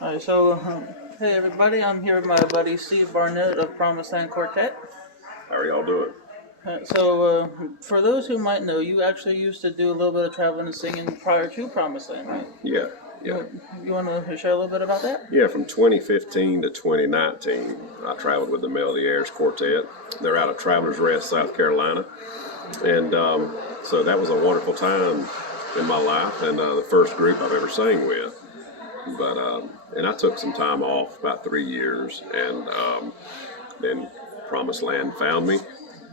Alright, so, hey everybody, I'm here with my buddy Steve Barnett of PromisedLand Quartet. How are y'all doing? For those who might know, you actually used to do a little bit of traveling and singing prior to PromisedLand, right? Yeah. You want to share a little bit about that? Yeah, from 2015 to 2019, I traveled with the Melody Airs Quartet. They're out of Travelers Rest, South Carolina. And so that was a wonderful time in my life and the first group I've ever sang with. And I took some time off, about 3 years, and then Promised Land found me,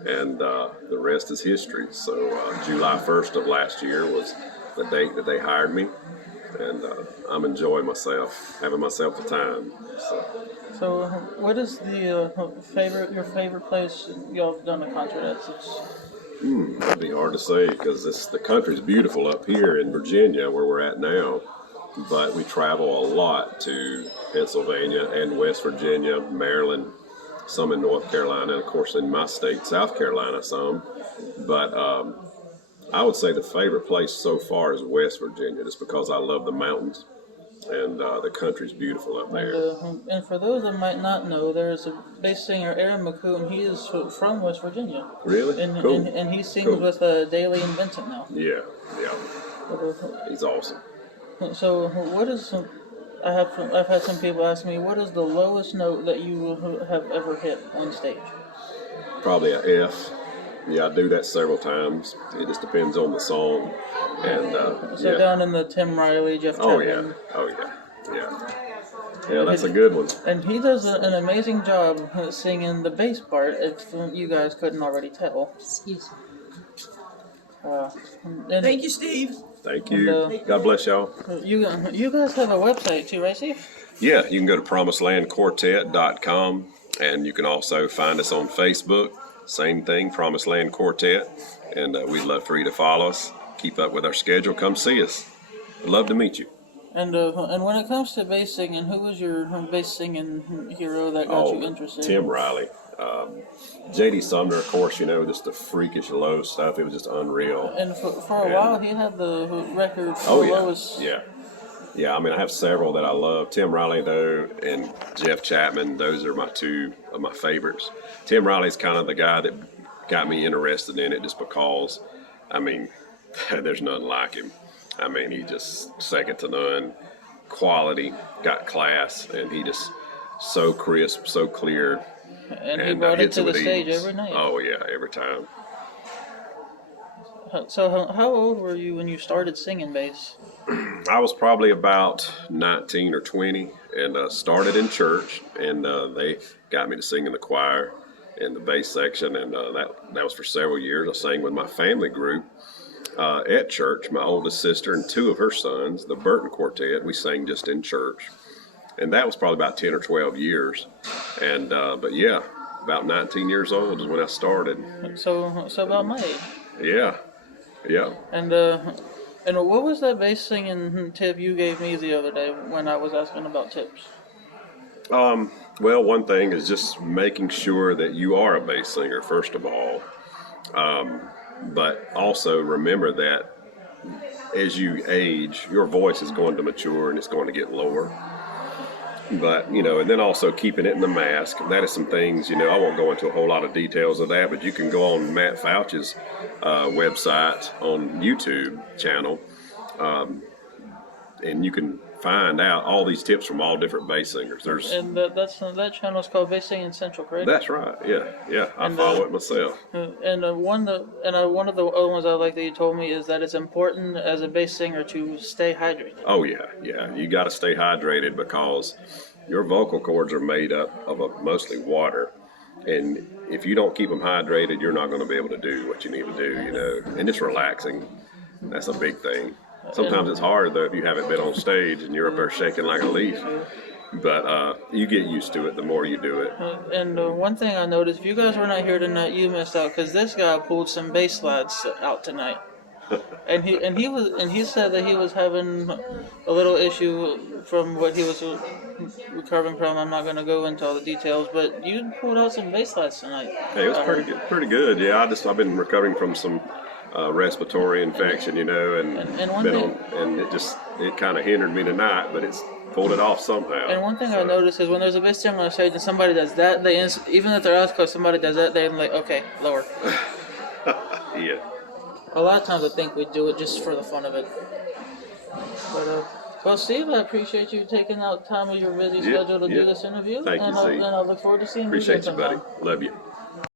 and the rest is history. So July 1st of last year was the date that they hired me, and I'm enjoying myself, having myself the time. So, what is your favorite place y'all have done a concert at? That'd be hard to say because the country's beautiful up here in Virginia, where we're at now. But we travel a lot to Pennsylvania and West Virginia, Maryland, some in North Carolina, and of course in my state, South Carolina, some. But I would say the favorite place so far is West Virginia, just because I love the mountains and the country's beautiful up there. And for those that might not know, there's a bass singer, Aaron McCoon. He is from West Virginia. Really? And, cool. and he sings with Daly and Vincent now. Yeah. He's awesome. So, what is I've had some people ask me, what is the lowest note that you have ever hit on stage? Probably a F. Yeah, I do that several times. It just depends on the song. And down in the Tim Riley, Jeff Chapman. Oh yeah. Yeah, that's a good one. And he does an amazing job singing the bass part, if you guys couldn't already tell. Excuse me. Thank you, Steve. Thank you. God bless y'all. You guys have a website too, right, Steve? Yeah, you can go to PromisedLandQuartet.com, and you can also find us on Facebook. Same thing, Promised Land Quartet. And we'd love for you to follow us. Keep up with our schedule. Come see us. We'd love to meet you. And when it comes to bass singing, who was your bass singing hero that got you interested? Tim Riley. J.D. Sumner, of course, just the freakish low stuff. It was just unreal. And for a while, he had the record for the lowest. Yeah, I mean, I have several that I love. Tim Riley, though, and Jeff Chapman, those are my two of my favorites. Tim Riley's kind of the guy that got me interested in it just because, I mean, there's nothing like him. I mean, he just second to none. Quality, got class, and he just so crisp, so clear. And he brought it to the stage every night. Oh, yeah, every time. So how old were you when you started singing bass? I was probably about 19 or 20 and started in church, and they got me to sing in the choir in the bass section, and that was for several years. I sang with my family group at church, my oldest sister and two of her sons, the Burton Quartet. We sang just in church. And that was probably about 10 or 12 years. And, but yeah, about 19 years old is when I started. So about my age. Yeah. And what was that bass singing tip you gave me the other day when I was asking about tips? Well, one thing is just making sure that you are a bass singer, first of all. But also remember that as you age, your voice is going to mature and it's going to get lower. But, and then also keeping it in the mask. That is some things, I won't go into a whole lot of details of that, but you can go on Matt Fouch's website on YouTube channel, and you can find out all these tips from all different bass singers. And that channel is called Bass Singing Central, correct? That's right. Yeah. I follow it myself. One of the other ones I like that you told me is that it's important as a bass singer to stay hydrated. Oh yeah. You got to stay hydrated because your vocal cords are made up of mostly water, and if you don't keep them hydrated, you're not going to be able to do what you need to do. And it's relaxing. That's a big thing. Sometimes it's hard, though, if you haven't been on stage and you're up there shaking like a leaf. But you get used to it the more you do it. And one thing I noticed, if you guys were not here tonight, you missed out because this guy pulled some bass slides out tonight. and he said that he was having a little issue from what he was recovering from. I'm not going to go into all the details, but you pulled out some bass slides tonight. Hey, it was pretty good. Yeah, I've been recovering from some respiratory infection, and it kind of hindered me tonight, but it's pulled it off somehow. And one thing I noticed is when there's a bass song on stage and somebody does that, even if they're out close, somebody does that, they're like, okay, lower. Yeah. A lot of times I think we do it just for the fun of it. But, well, Steve, I appreciate you taking out time of your busy schedule to do this interview. Thank you, Steve. And I look forward to seeing Appreciate you you, again buddy. sometime. Love you.